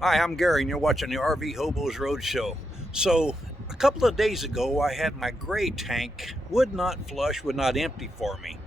Hi, I'm Gary, and you're watching the RV Hobos Roadshow. So, a couple of days ago, I had my gray tank would not flush, would not empty for me.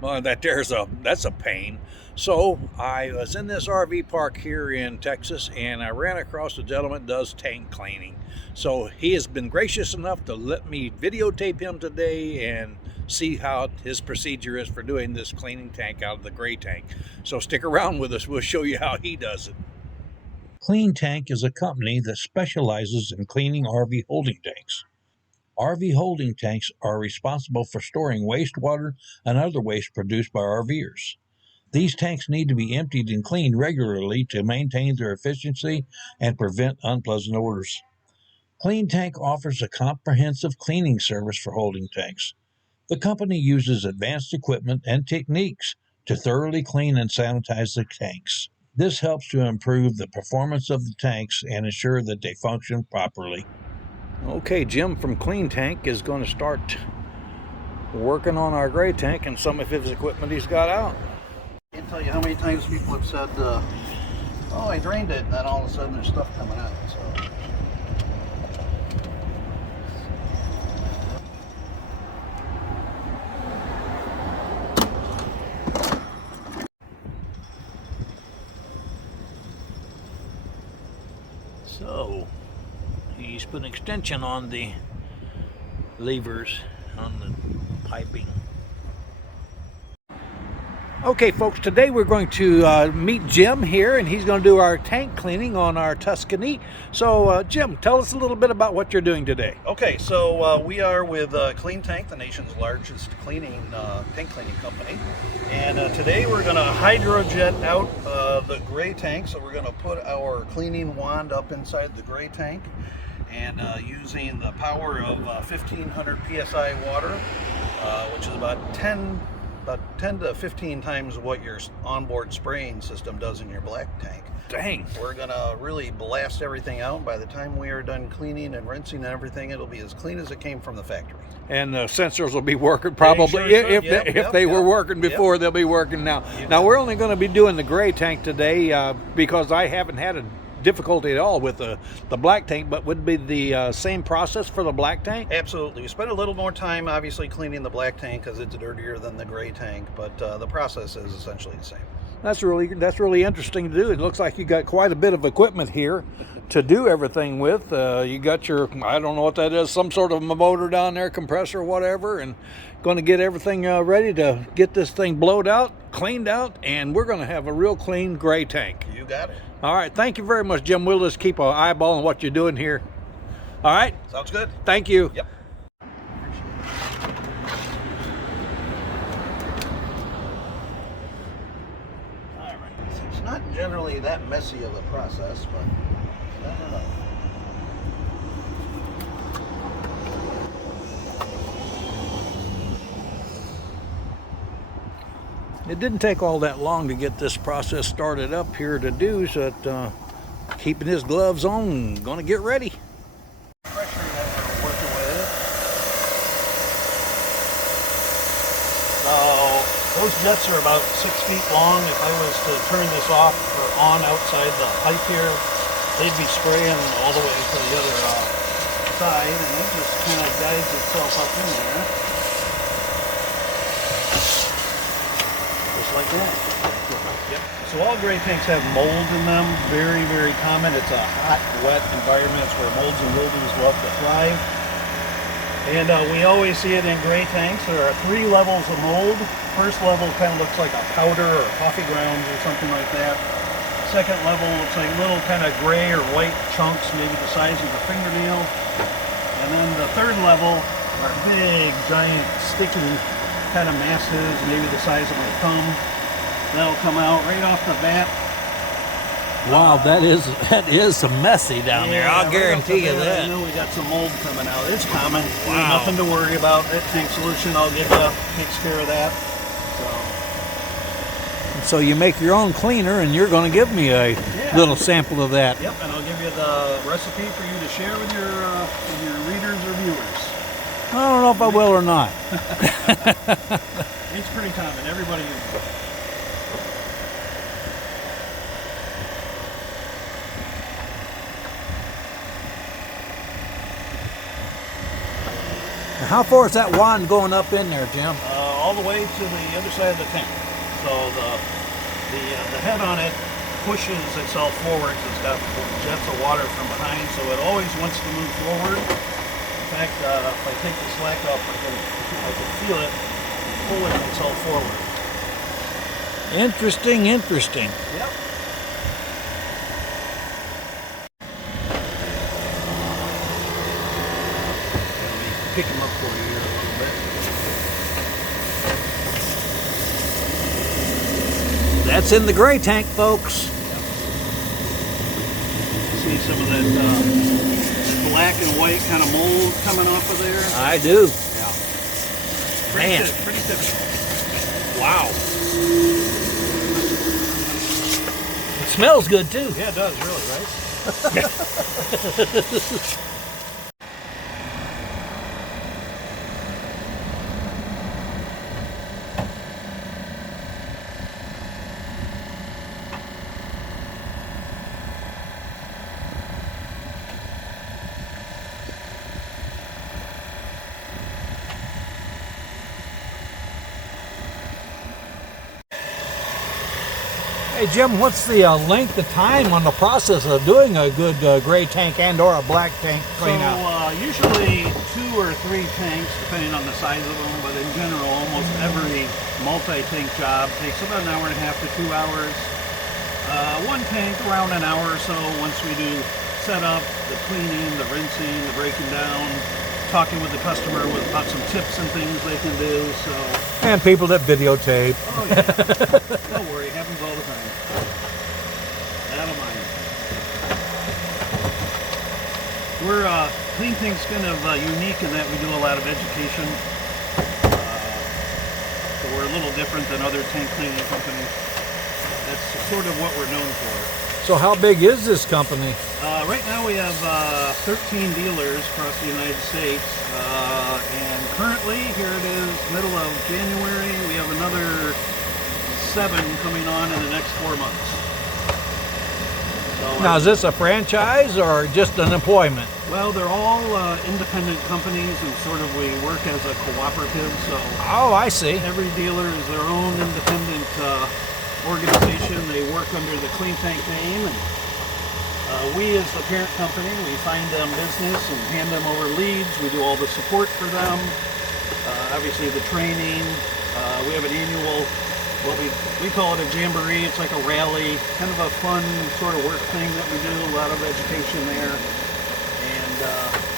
Well, that's a pain. So I was in this RV park here in Texas, and I ran across a gentleman that does tank cleaning. So he has been gracious enough to let me videotape him today and see how his procedure is for doing this cleaning tank out of the gray tank. So stick around with us. We'll show you how he does it. KleenTank is a company that specializes in cleaning RV holding tanks. RV holding tanks are responsible for storing wastewater and other waste produced by RVers. These tanks need to be emptied and cleaned regularly to maintain their efficiency and prevent unpleasant odors. KleenTank offers a comprehensive cleaning service for holding tanks. The company uses advanced equipment and techniques to thoroughly clean and sanitize the tanks. This helps to improve the performance of the tanks and ensure that they function properly. Okay, Jim from KleenTank is going to start working on our gray tank and some of his equipment he's got out. I can't tell you how many times people have said, oh, I drained it, and then all of a sudden there's stuff coming out. So he's put an extension on the levers on the piping. Okay, folks, today we're going to meet Jim here, and he's going to do our tank cleaning on our Tuscany. So, Jim, tell us a little bit about what you're doing today. Okay, so we are with KleenTank, the nation's largest tank cleaning company. And today we're going to hydrojet out the gray tank. So we're going to put our cleaning wand up inside the gray tank. And using the power of 1,500 PSI water, which is about 10 to 15 times what your onboard spraying system does in your black tank. Dang. We're gonna really blast everything out. By the time we are done cleaning and rinsing and everything, it'll be as clean as it came from the factory. And the sensors will be working probably. If they were working before, they'll be working now. Now, we're only going to be doing the gray tank today because I haven't had a difficulty at all with the black tank, but would be the same process for the black tank? Absolutely. We spent a little more time obviously cleaning the black tank because it's dirtier than the gray tank, but the process is essentially the same. That's really interesting to do. It looks like you got quite a bit of equipment here to do everything with. You got your, I don't know what that is, some sort of motor down there, compressor, whatever, and going to get everything ready to get this thing blowed out, cleaned out, and we're going to have a real clean gray tank. You got it. All right, thank you very much, Jim. We'll just keep an eyeball on what you're doing here. All right? Sounds good. Thank you. Yep. All right. It's not generally that messy of a process, but I don't know. It didn't take all that long to get this process started up here to do, so that, keeping his gloves on, gonna get ready. Pressure that we're working with. So those jets are about 6 feet long. If I was to turn this off or on outside the pipe here, they'd be spraying all the way to the other side, and it just kind of guides itself up in there. Just like that. Yep. So all gray tanks have mold in them. Very, very common. It's a hot, wet environment. It's where molds and mildews love to thrive. And we always see it in gray tanks. There are 3 levels of mold. First level kind of looks like a powder or coffee grounds or something like that. Second level looks like little kind of gray or white chunks, maybe the size of your fingernail. And then the third level are big, giant, sticky kind of masses, maybe the size of my thumb. That'll come out right off the bat. Wow, that is some messy down there. I'll guarantee you that. I know we got some mold coming out. It's common. Wow. Nothing to worry about. That tank solution I'll give you takes care of that. So you make your own cleaner, and you're going to give me a little sample of that. Yep, and I'll give you the recipe for you to share with your readers or viewers. I don't know if I will or not. It's pretty common. Everybody uses it. how far is that wand going up in there, Jim? All the way to the other side of the tank. So the head on it pushes itself forward. It's got jets of water from behind, so it always wants to move forward. In fact, if I take the slack off, I can feel it pulling itself forward. Interesting, interesting. Yep. Let me pick them up for you here a little bit. That's in the gray tank, folks. Yep. See some of that black and white kind of mold coming off of there? I do. Yeah. Man. Pretty typical. Wow. It smells good too. Yeah, it does, really, right? Hey Jim, what's the length of time on the process of doing a good gray tank and or a black tank clean out? So usually 2 or 3 tanks, depending on the size of them, but in general, almost every multi-tank job takes about an hour and a half to 2 hours. One tank around an hour or so once we do setup, the cleaning, the rinsing, the breaking down, talking with the customer about some tips and things they can do. So. And people that videotape. Oh yeah, don't worry, it happens all the time. I don't mind. We're KleenTank's kind of unique in that we do a lot of education. So we're a little different than other tank cleaning companies. That's sort of what we're known for. So how big is this company? Right now we have 13 dealers across the United States, and currently, here it is, middle of January, we have another 7 coming on in the next 4 months. So Now is this a franchise or just an employment? well, they're all independent companies, and sort of we work as a cooperative, so Oh, I see. every dealer is their own independent organization. They work under the KleenTank name, and we as the parent company, we find them business and hand them over leads. We do all the support for them, obviously the training. We have an annual, what we call it a jamboree. It's like a rally, kind of a fun sort of work thing that we do, a lot of education there. And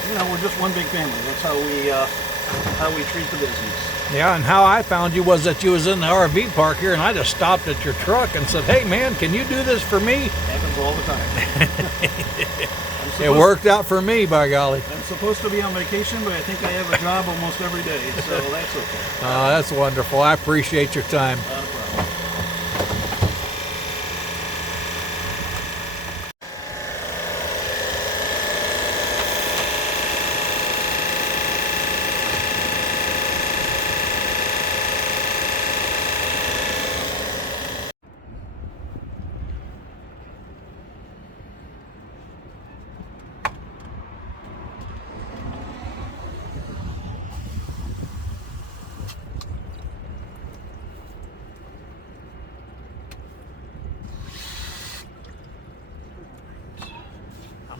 you know, we're just one big family. That's how we treat the business. Yeah, and how I found you was that you was in the RV park here, and I just stopped at your truck and said, "Hey, man, can you do this for me?" Happens all the time. It worked out for me, by golly. I'm supposed to be on vacation, but I think I have a job almost every day, so that's okay. That's wonderful. I appreciate your time. Not a problem.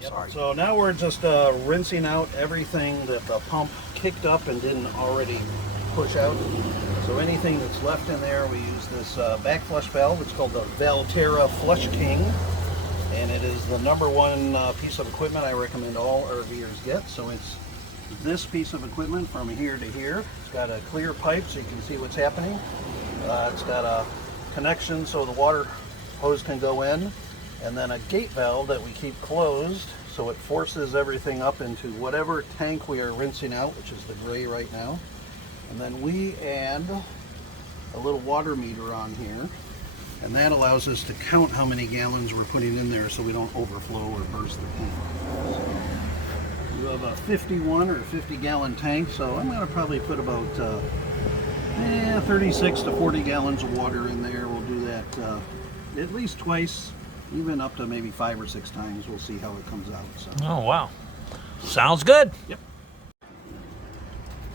Sorry. So now we're just rinsing out everything that the pump kicked up and didn't already push out. So anything that's left in there, we use this back flush valve. It's called the Valterra Flush King, and it is the #1 piece of equipment I recommend all RVers get. So it's this piece of equipment from here to here. It's got a clear pipe so you can see what's happening. It's got a connection so the water hose can go in, and then a gate valve that we keep closed so it forces everything up into whatever tank we are rinsing out, which is the gray right now. And then we add a little water meter on here, and that allows us to count how many gallons we're putting in there so we don't overflow or burst the tank. So you have a 51 or 50 gallon tank, so I'm going to probably put about 36 to 40 gallons of water in there. We'll do that at least twice, even up to maybe 5 or 6 times. We'll see how it comes out. So. Oh, wow. Sounds good. Yep.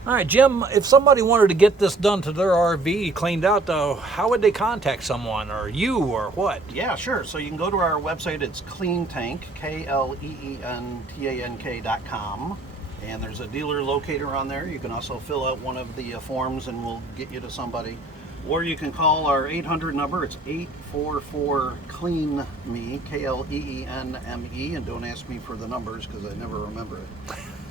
All right, Jim, if somebody wanted to get this done to their RV cleaned out, how would they contact someone, or you, or what? Yeah, sure. So you can go to our website. It's KleenTank, KleenTank.com. And there's a dealer locator on there. You can also fill out one of the forms and we'll get you to somebody. Or you can call our 800 number. It's 844-CLEAN-ME, KLEENME. And don't ask me for the numbers because I never remember it.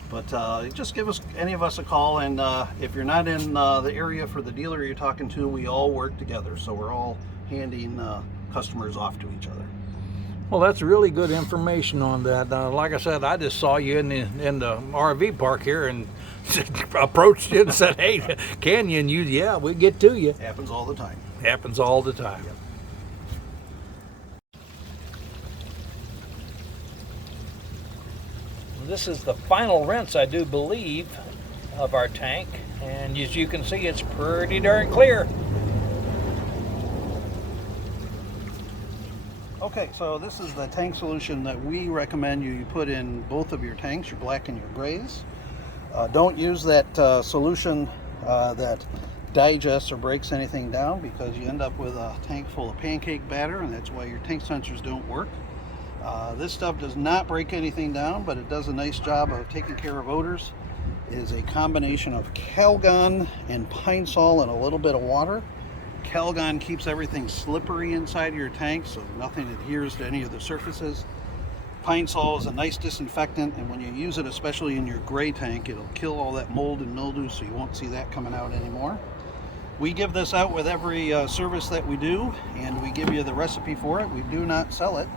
But just give any of us a call, and if you're not in the area for the dealer you're talking to, we all work together. So we're all handing customers off to each other. Well, that's really good information on that. Like I said, I just saw you in the RV park here and approached you and said, "Hey, can you?" And you, yeah, we get to you. Happens all the time. Happens all the time. Yep. This is the final rinse, I do believe, of our tank, and as you can see, it's pretty darn clear. Okay, so this is the tank solution that we recommend you put in both of your tanks, your black and your grays. Don't use that solution that digests or breaks anything down, because you end up with a tank full of pancake batter, and that's why your tank sensors don't work. This stuff does not break anything down, but it does a nice job of taking care of odors. It is a combination of Calgon and Pine Sol and a little bit of water. Calgon keeps everything slippery inside of your tank, so nothing adheres to any of the surfaces. Pine Sol is a nice disinfectant, and when you use it, especially in your gray tank, it'll kill all that mold and mildew, so you won't see that coming out anymore. We give this out with every service that we do, and we give you the recipe for it. We do not sell it.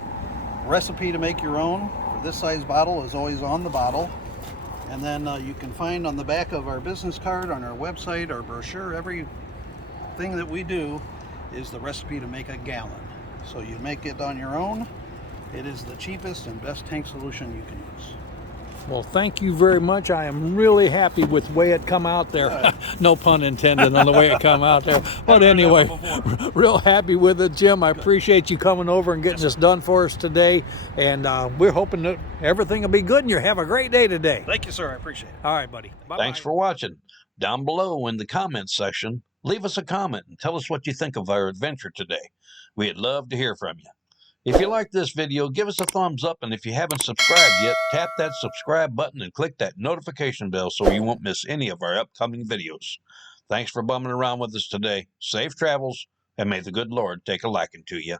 Recipe to make your own for this size bottle is always on the bottle, and then you can find on the back of our business card, on our website, our brochure, everything that we do is the recipe to make a gallon. So you make it on your own. It is the cheapest and best tank solution you can use. Well, thank you very much. I am really happy with the way it come out there. No pun intended on the way it come out there. But anyway, real happy with it, Jim. I appreciate you coming over and getting this done for us today. And we're hoping that everything will be good and you have a great day today. Thank you, sir. I appreciate it. All right, buddy. Bye-bye. Thanks for watching. Down below in the comments section, leave us a comment and tell us what you think of our adventure today. We'd love to hear from you. If you like this video, give us a thumbs up, and if you haven't subscribed yet, tap that subscribe button and click that notification bell so you won't miss any of our upcoming videos. Thanks for bumming around with us today. Safe travels, and may the good Lord take a liking to you.